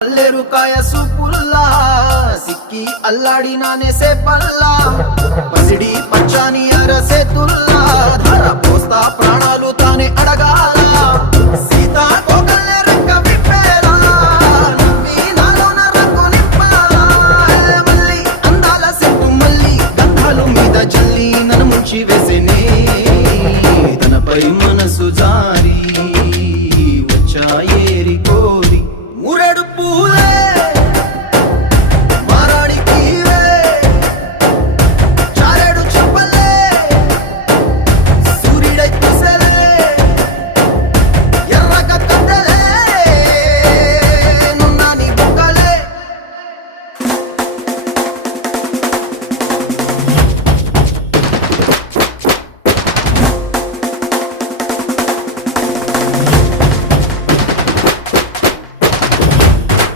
పల్లెరుకాయ సూపుల్లా సిక్కి అల్లాడినానే సేపల్లా పసిడి పచ్చాని అరసేతుల్లా ధర పోస్తా ప్రాణాలు తానే అడగాల సీతాకోక